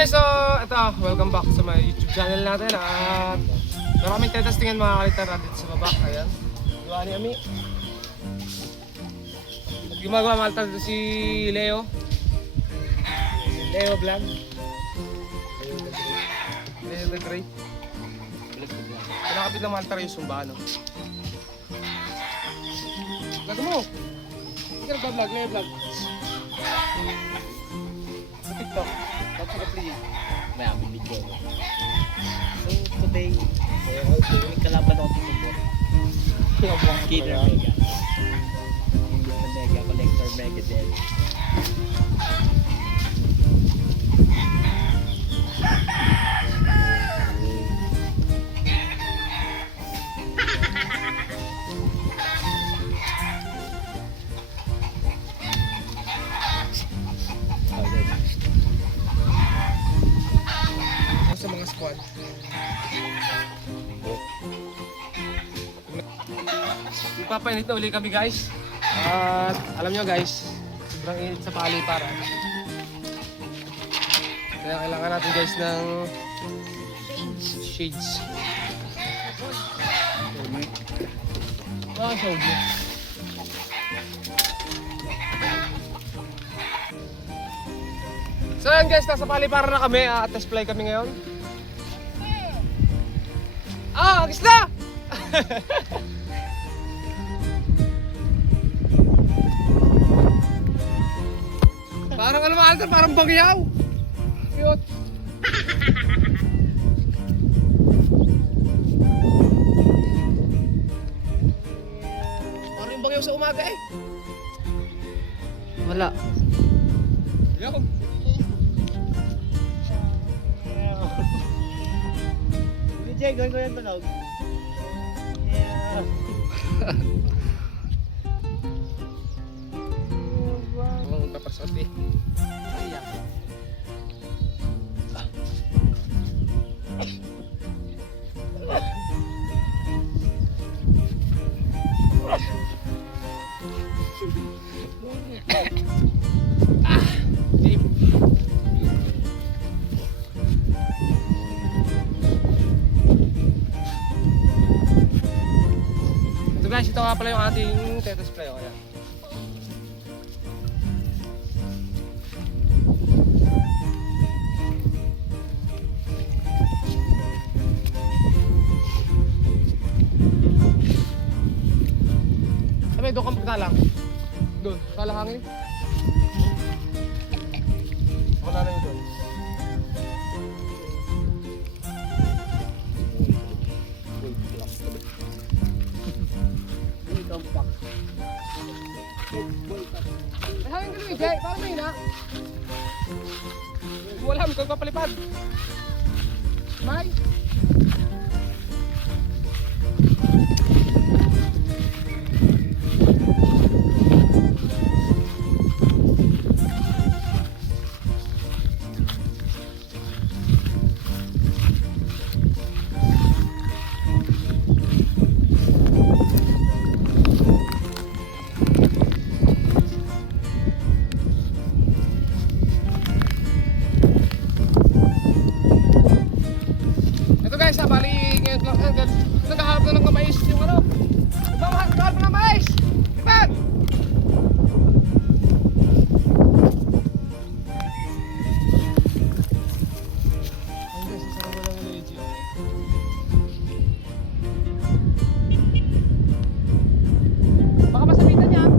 guys, so ito, welcome back sa my YouTube channel natin at maraming tetestingan mga kalitar dito sa baba. Ayan, gawa ni Ami. At gumagawa mga kalitar dito si Leo Vlog, Leo the Great. Pinakapit ng mga kalitar yung sumba, no? Vlog mo! Hindi ka nagbablog, Leo Vlog sa TikTok. Tapos ka-play. May aming video ko. So today, may kalaban ako dito po. Killer Mega. Imbit na Mega Collector Mega Dead. Sa mga squad. Ipapainit na uli kami guys. At alam nyo guys, sobrang init sa paliparan. Kaya kailangan natin guys ng shades. Oh, shade. So yan guys, nasa paliparan na kami. Test fly kami ngayon. Agis na! Parang ano mga alter, parang bagyaw. Cute. Parang yung bagyaw sa umaga eh. Wala. Yo. Jay, gawin ko yung tunog. Yeah. Ang papasot eh. Ayan. Deep. Ito guys, ito nga pala yung ating tetas play. Ayan. Sabi, doon ka magkalang. Doon, kalang hangin. Wala na yun doon. Ay, hangin ka naman, Jay. Parang may na. Wala mo, kung papalipad. May. Bali ngayon naghaharap na ng mais yung ano. Naghaharap na ng mais. Ipan! Ayun guys, isang walang legit. Baka masabitan yan.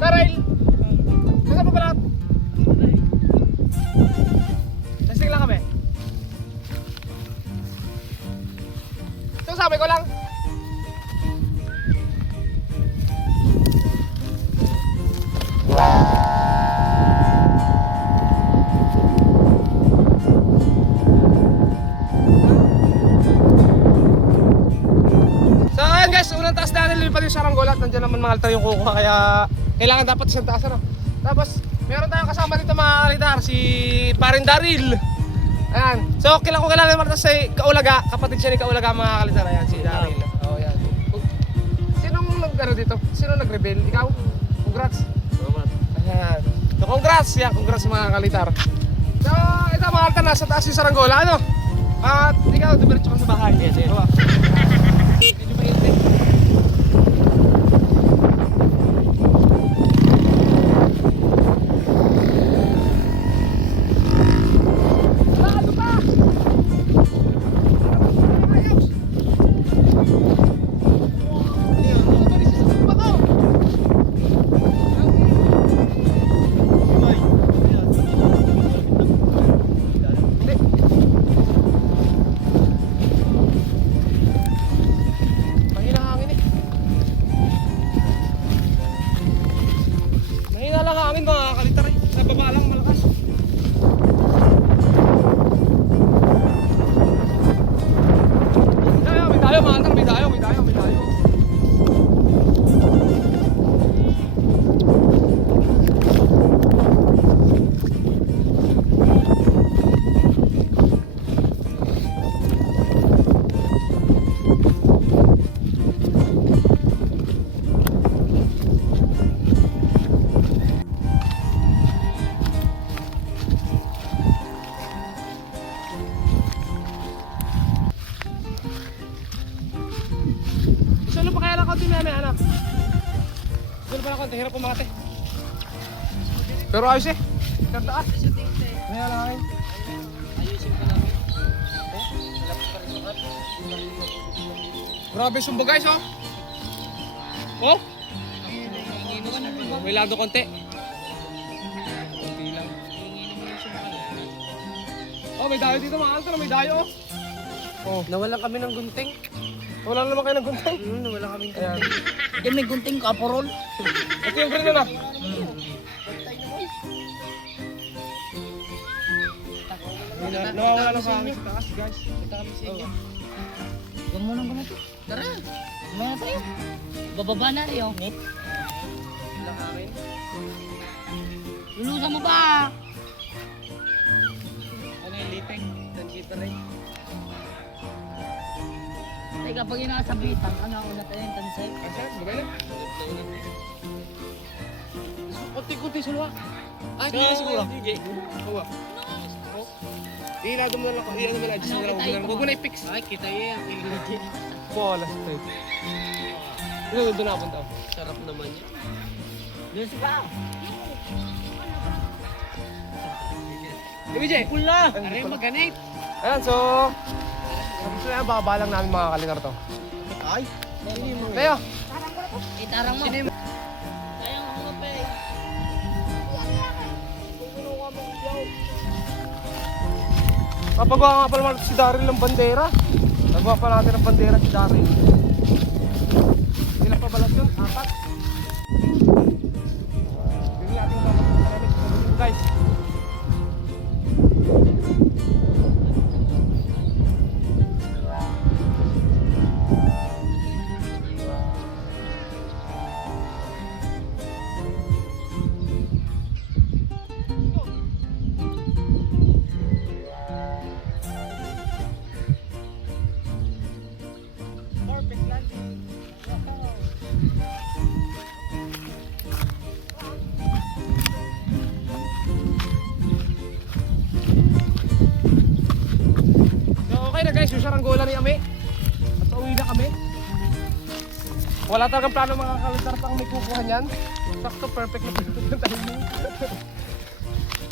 Taril! Saan pa pala? Testing lang kami. Ito sabi ko lang. So ayan guys, unang taas natin lilipad yung saranggola at nandiyan naman mga altar yung kukuha kaya kailangan dapat isang taas ano. Tapos meron tayong kasama dito mga kalitar, si Paring Daryl. Ayan. So kailangan naman si Kaulaga, kapatid siya ni Kaulaga mga kalitar. Ayan si Daryl. Oh, ayan. Sinong nag-ano dito? Sino nag-reveal? Ikaw? Congrats. Salamat. Ayan. So, congrats. Yan, congrats mga kalitar. So, ito mga kalitar, nasa taas yung saranggola, ano? At ikaw, dumiretso ka sa bahay. Yes, yes. Diba? Medyo mainit. Ano pa? Ayos! Mahina hangin eh. Mahina lang hangin mga kalitar eh. Sa baba lang malakas. May dayo mga kalitar, may dayo, may dayo, may dayo. Gusto pa kaya lang konti may anak. Gusto pa lang konti, hirap pumakate. Pero ayos eh. Kantaas. Kaya lang ayun. Ayusin ko namin. Grabe sumbo guys oh. Oh? May lado konti. Konti lang. Oh, may dayo dito mga alto, may dayo oh. Oh, Nawalan kami ng gunting. wala naman kayo ng guntay. Nawalan kami ng Ayan. gunting. Yan may gunting ka, porol. Ito yung green na. Nawawala na kami sa taas guys. Ito kami sa inyo. Huwag mo nang gumato. Tara. Kumaya tayo. Bababa na rin oh. Wala kami. Lulusan mo ba? Ano yung lipeng? Tansita rin. Teka, pag inasabitan, ano ako na tayo yung tansay? Kasi, gabay na. Kunti-kunti sa luwa. Ah, hindi siguro. Oo. Iilado mo na lang ko. Iyan mo na. Adjust mo na lang. Huwag mo na i-fix. Ay, kita yan. Legit. Bola straight. Ito, doon na punta. Sarap naman yan. Doon siya. BJ! Pula! Aray, mag-connect. Ayan, so... Gusto na yan, baka balang namin mga kalitar to. Ay! Leo! Itarang mo. Sayang ako nga pa eh. Papagawa nga pala natin si Daryl ng bandera. Nagawa pa natin ng bandera si Daryl. Ilan pa balat yun? 4. Hindi natin mapapalamig. Guys. Perfect landing. So okay na guys, yung saranggola ni Ame. At pauwi na kami. Wala talagang plano mga kalitar pang may kukuha niyan. Sakto, perfect na perfect na timing.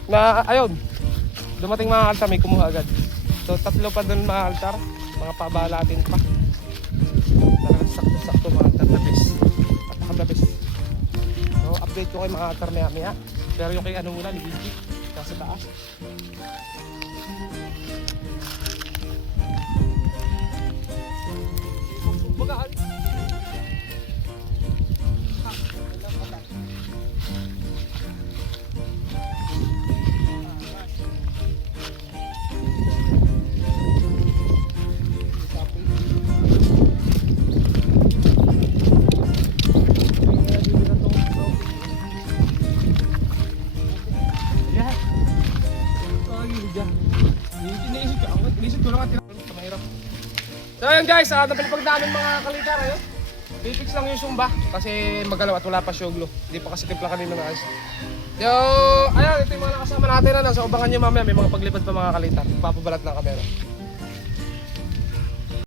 Na ayun, dumating mga altar, may kumuha agad. So 3 pa doon mga altar, mga pabalatin pa. Talagang sakto-sakto mga altar, the best. Napaka the best. So update ko kay mga altar na Ame ha. Pero yung kay ano muna, ni Gigi, nasa taas. Bagaan. So ayun guys, napalipag namin mga kalitar ayun. Pipix lang yung Zumba kasi magalaw at wala pa show glue. Hindi pa kasi timpla kanina na ayos. Yo, ayan, ito yung mga nakasama natin na. So, abangan nyo mamaya, may mga paglipad pa mga kalitar. Papabalat ng kamera.